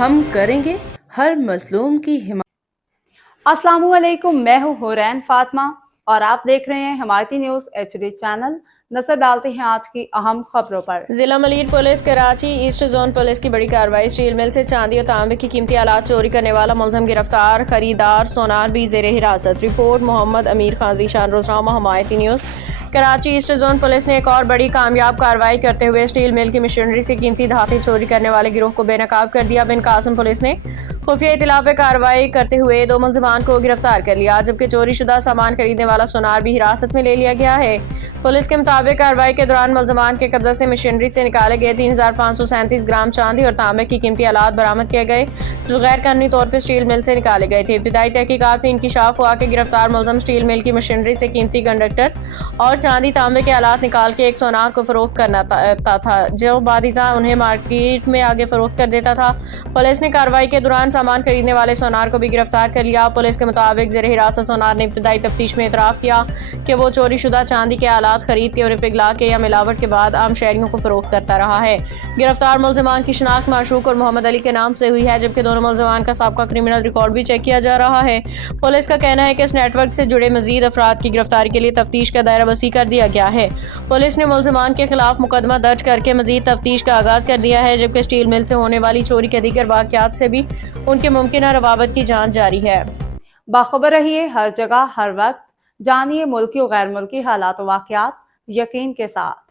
हम करेंगे हर मजलूम की हिमायत। अस्सलामुअलैकुम, मैं हूँ हुरैन फातिमा और आप देख रहे हैं हिमायती न्यूज HD चैनल। नजर डालते हैं आज की अहम खबरों पर। जिला Malir police Karachi east zone police की बड़ी कार्रवाई। स्टील मिल से चांदी और तांबे की कीमती आलात चोरी करने वाला मुलजिम गिरफ्तार। खरीदार सोनार भी जेर हिरासत। Report Mohammad Amir Khan Zeeshan Roznama Himayati news. Karachi east zone police ने एक और बड़ी कामयाब कार्रवाई करते हुए स्टील मिल की मशीनरी से कीमती धातु चोरी करने वाले गिरोह को बेनकाब कर दिया। बिन कासिम पुलिस ने खुफिया इतला पे कार्रवाई करते हुए 2 मुलजिमान को गिरफ्तार कर लिया, जबकि चोरी शुदा सामान खरीदने वाला सोनार भी हिरासत में ले लिया गया है। पुलिस के मुताबिक कार्रवाई के दौरान मुलजिमान के कब्जे से मशीनरी से निकाले गए 3537 ग्राम चांदी और तांबे की कीमती आलात बरामद किए गए, जो गैर कानूनी तौर पर स्टील मिल से निकाले गए थे। इब्तिदाई तहकीकात में इंकिशाफ हुआ कि गिरफ्तार मुलजिम स्टील मिल की मशीनरी से कीमती कंडक्टर और चांदी तांबे के आलात निकाल के एक सोनार को फरोख्त करना था, जो बादिजा उन्हें मार्केट में आगे फरोख्त कर देता था। पुलिस ने कार्रवाई के दौरान सामान खरीदने वाले सोनार को भी गिरफ्तार कर लिया। पुलिस के मुताबिक जेर हिरासत सोनार ने इब्तिदाई तफ्तीश में इतराफ़ किया कि वो चोरी शुदा चांदी के आलात खरीद के उन्हें पिघला के या मिलावट के बाद आम शहरियों को फरोख्त करता रहा है। गिरफ्तार मुलजिमान की शिनाख्त माशूक और मोहम्मद अली के नाम से हुई है, जबकि दोनों मुलजिमान का साबका क्रिमिनल रिकॉर्ड भी चेक किया जा रहा है। पुलिस का कहना है कि इस नेटवर्क से जुड़े मजीद अफराद की गिरफ्तारी के लिए तफ्तीश का दायरा वसी कर दिया गया है। पुलिस ने मुलजिमान के खिलाफ मुकदमा दर्ज करके मजीद तफ्तीश का आगाज कर दिया है, जबकि स्टील मिल से होने वाली चोरी के दीगर वाक़यात से भी उनके मुमकिन रवाबत की जांच जारी है। बाखबर रहिए हर जगह हर वक्त, जानिए मुल्की और गैर मुल्की हालात और वाक़यात यकीन के साथ।